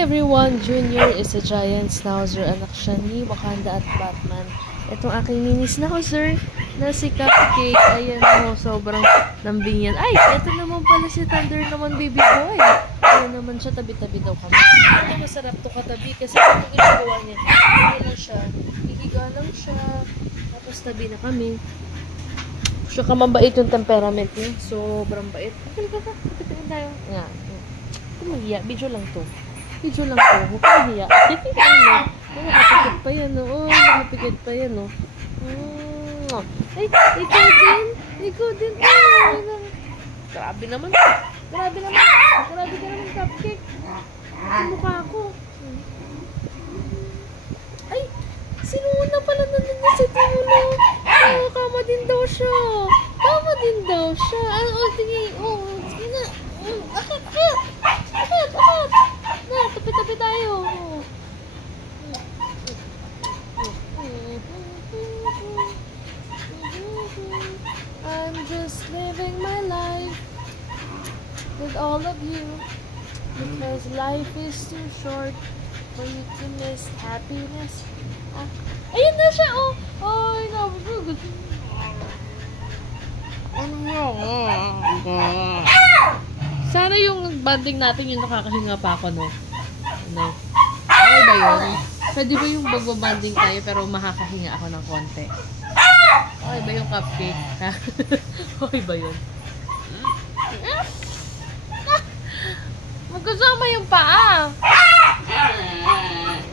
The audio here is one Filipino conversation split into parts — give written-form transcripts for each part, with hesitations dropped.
everyone! Junior is a giant schnauzer. Anak siya ni Wakanda at Batman. Itong aking mini schnauzer na si Cupcake. Ayan mo, sobrang lambing yan. Ay, ito naman pala si Thunder naman, baby boy. Ayan naman siya, tabi-tabi daw kami. Ito masarap to katabi kasi kung ginagawa niya, hindi lang siya. Hihiga lang siya. Tapos tabi na kami. Siya ka mabait yung temperament niya. Sobrang bait. Okay, kaka. Kapitin tayo. Nga. Kumahiya. Video lang to. Video lang to. Huwag kang hiya. Nakapikit pa yan, oh. Nakapikit pa yan, oh. Ay, ikaw din. Ikaw din. Grabe naman. Grabe naman. Grabe ka naman, Cupcake. Ang mukha ko. Ay, sinuna pala nandun sa tulo. Kama din daw siya. Kama din daw siya. Sige. Sige na. Akit. Na, tabi-tabi tayo. I'm just living my life with all of you because life is too short for you to miss happiness. Ayun na siya, oh! Ay, nabugod. Sana yung banding natin yung nakakahinga pa ako, no? Ano? Okay ba yun? Pwede ba yung magbabanding tayo pero makakahinga ako ng konti? Okay ba yung Cupcake? Okay ba yun? Magkasama yung paa!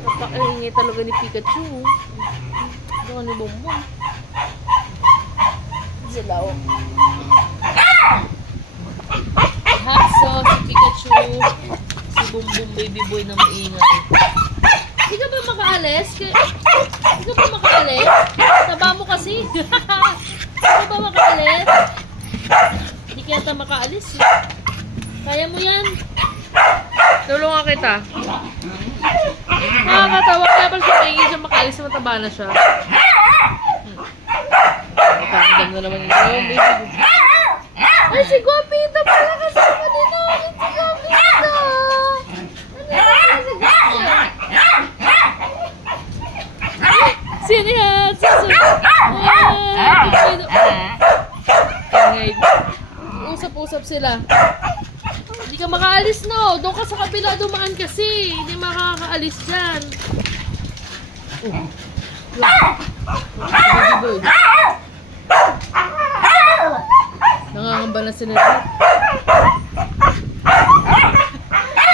Napakahingi talaga ni Pikachu. Ito ni Bongbong. Sila, oh. Haso, si Pikachu, si Bongbong baby boy na maingay. Hindi ka ba makaalis? Hindi ka ba makaalis? Taba mo kasi. Hindi ka ba makaalis? Hindi ka yata makaalis. Kaya mo yan. Tulungan kita. Nakakatawa. Kaya pala siya maingay siya makaalis. Mataba na siya. Nakakandam na naman yun. Ay, si Guapito pala kasama din namin. Si Guapito. Sino yan? Usap-usap sila. Hindi ka makaalis, no? Doon ka sa kabila dumaan kasi. Hindi makakaalis dyan. Nangangamba na sila.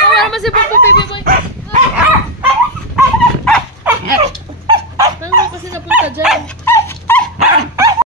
Wala naman si Bongbong baby boy. Paano kasi napunta dyan?